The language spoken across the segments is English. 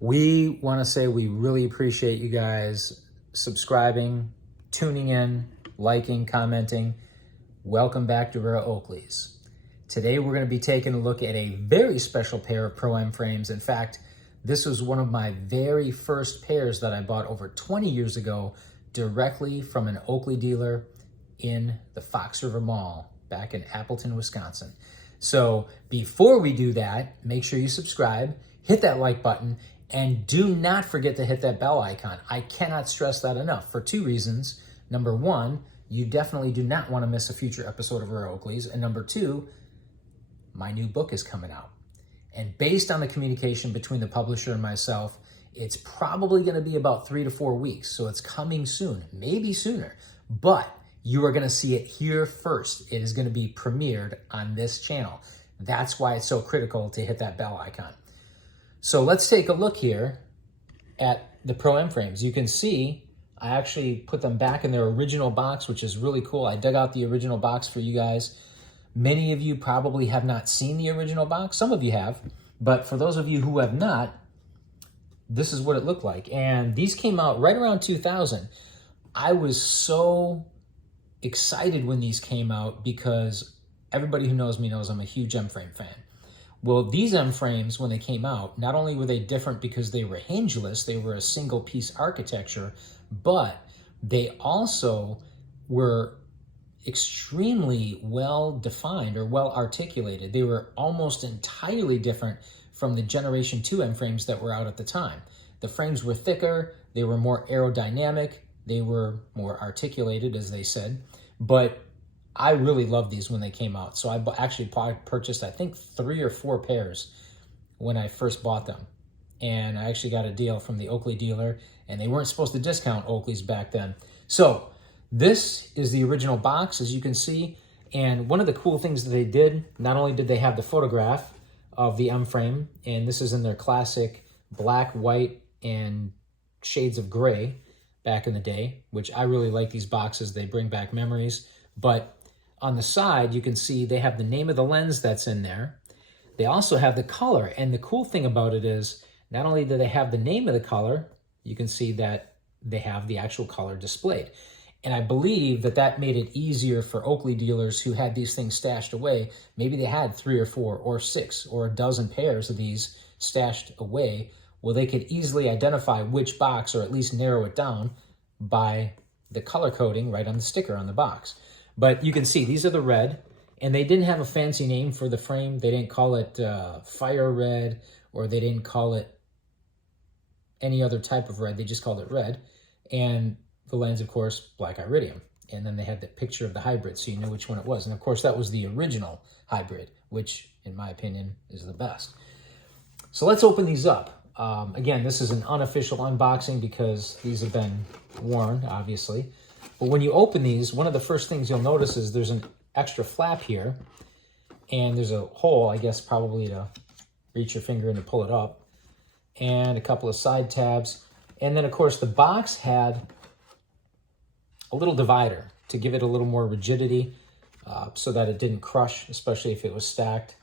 We want to say we really appreciate you guys subscribing, tuning in, liking, commenting. Welcome back to Rare Oakleys. Today we're going to be taking a look at a very special pair of Pro-M frames. In fact, this was one of my very first pairs that I bought over 20 years ago directly from an Oakley dealer in the Fox River Mall back in Appleton, Wisconsin. So before we do that, make sure you subscribe, hit that like button, and do not forget to hit that bell icon. I cannot stress that enough for two reasons. Number one, you definitely do not want to miss a future episode of Rare Oakleys. And number two, my new book is coming out. And based on the communication between the publisher and myself, it's probably going to be about 3 to 4 weeks. So it's coming soon, maybe sooner. But you are going to see it here first. It is going to be premiered on this channel. That's why it's so critical to hit that bell icon. So let's take a look here at the Pro-M frames. You can see I actually put them back in their original box, which is really cool. I dug out the original box for you guys. Many of you probably have not seen the original box. Some of you have, but for those of you who have not, this is what it looked like. And these came out right around 2000. I was so excited when these came out because everybody who knows me knows I'm a huge M-frame fan. Well, these M-frames, when they came out, not only were they different because they were hingeless, they were a single piece architecture, but they also were extremely well defined or well articulated. They were almost entirely different from the Generation 2 M-frames that were out at the time. The frames were thicker, they were more aerodynamic, they were more articulated, as they said, but I really loved these when they came out. So I actually purchased, I think, 3 or 4 pairs when I first bought them. And I actually got a deal from the Oakley dealer, and they weren't supposed to discount Oakleys back then. So this is the original box, as you can see. And one of the cool things that they did, not only did they have the photograph of the M-frame, and this is in their classic black, white, and shades of gray back in the day, which I really like these boxes. They bring back memories. But on the side, you can see they have the name of the lens that's in there. They also have the color. And the cool thing about it is, not only do they have the name of the color, you can see that they have the actual color displayed. And I believe that that made it easier for Oakley dealers who had these things stashed away. Maybe they had 3 or 4 or 6 or a dozen pairs of these stashed away. Well, they could easily identify which box, or at least narrow it down by the color coding right on the sticker on the box. But you can see these are the red, and they didn't have a fancy name for the frame. They didn't call it fire red, or they didn't call it any other type of red. They just called it red. And the lens, of course, black iridium. And then they had the picture of the hybrid, so you knew which one it was. And of course, that was the original hybrid, which, in my opinion, is the best. So let's open these up. Again, this is an unofficial unboxing because these have been worn, obviously. But when you open these, one of the first things you'll notice is there's an extra flap here. And there's a hole, I guess, probably to reach your finger in to pull it up. And a couple of side tabs. And then, of course, the box had a little divider to give it a little more rigidity so that it didn't crush, especially if it was stacked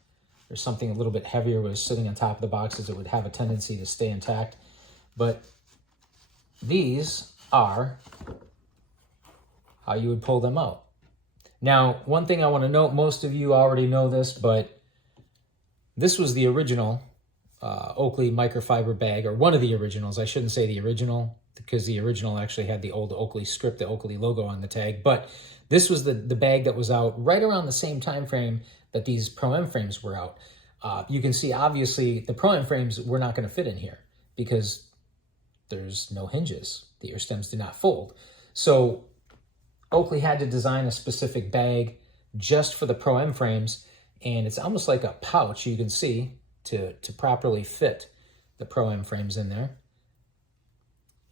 or something a little bit heavier was sitting on top of the boxes. It would have a tendency to stay intact. But these are how you would pull them out. Now, one thing I want to note, most of you already know this, but this was the original Oakley microfiber bag, or one of the originals. I shouldn't say the original, because the original actually had the old Oakley script, the Oakley logo on the tag. But this was the bag that was out right around the same time frame that these Pro-M frames were out. You can see, obviously, the Pro-M frames were not going to fit in here because there's no hinges. The ear stems do not fold. So Oakley had to design a specific bag just for the Pro-M frames, and it's almost like a pouch, you can see, to properly fit the Pro-M frames in there.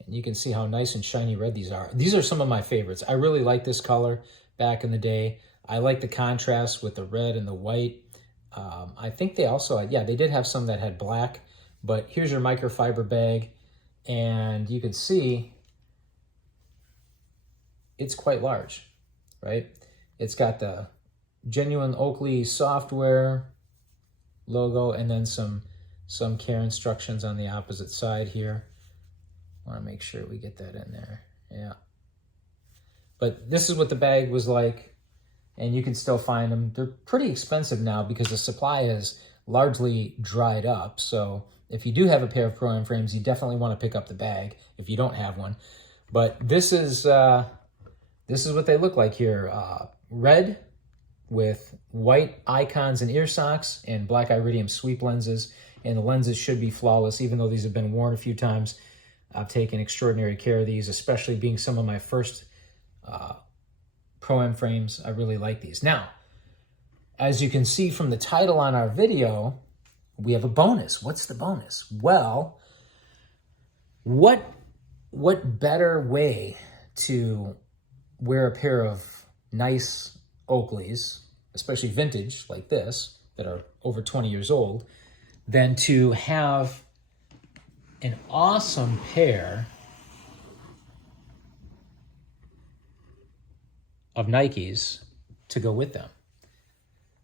And you can see how nice and shiny red these are. These are some of my favorites. I really like this color back in the day. I like the contrast with the red and the white. I think they also, yeah, they did have some that had black, but here's your microfiber bag. And you can see it's quite large, right? It's got the genuine Oakley software logo and then some some care instructions on the opposite side here. Want to make sure we get that in there. Yeah. But this is what the bag was like, and you can still find them. They're pretty expensive now because the supply has largely dried up. So if you do have a pair of Pro-Am frames, you definitely want to pick up the bag if you don't have one. But this is what they look like here. Red with white icons and ear socks and black iridium sweep lenses. And the lenses should be flawless, even though these have been worn a few times. I've taken extraordinary care of these, especially being some of my first Pro-Am frames. I really like these. Now, as you can see from the title on our video, we have a bonus. What's the bonus? Well, what better way to wear a pair of nice Oakleys, especially vintage like this, that are over 20 years old, than to have an awesome pair of Nikes to go with them.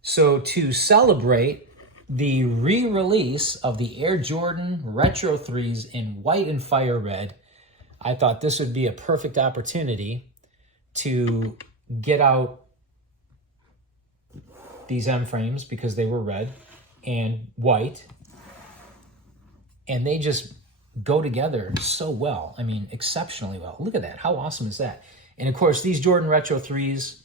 So to celebrate the re-release of the Air Jordan Retro 3s in white and fire red, I thought this would be a perfect opportunity to get out these M frames because they were red and white, and they just go together so well. I mean, exceptionally well. Look at that. How awesome is that? And of course, these Jordan Retro 3s,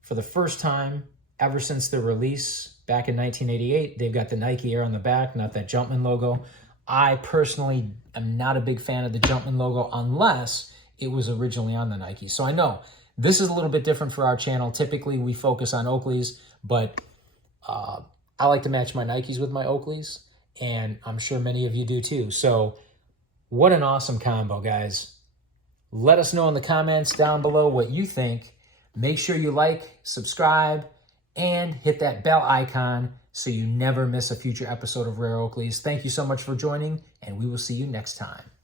for the first time ever since their release back in 1988, they've got the Nike Air on the back, not that Jumpman logo. I personally am not a big fan of the Jumpman logo unless it was originally on the Nike. So I know this is a little bit different for our channel. Typically, we focus on Oakleys, but I like to match my Nikes with my Oakleys, and I'm sure many of you do too. So what an awesome combo, guys. Let us know in the comments down below what you think. Make sure you like, subscribe, and hit that bell icon so you never miss a future episode of Rare Oakleys. Thank you so much for joining, and we will see you next time.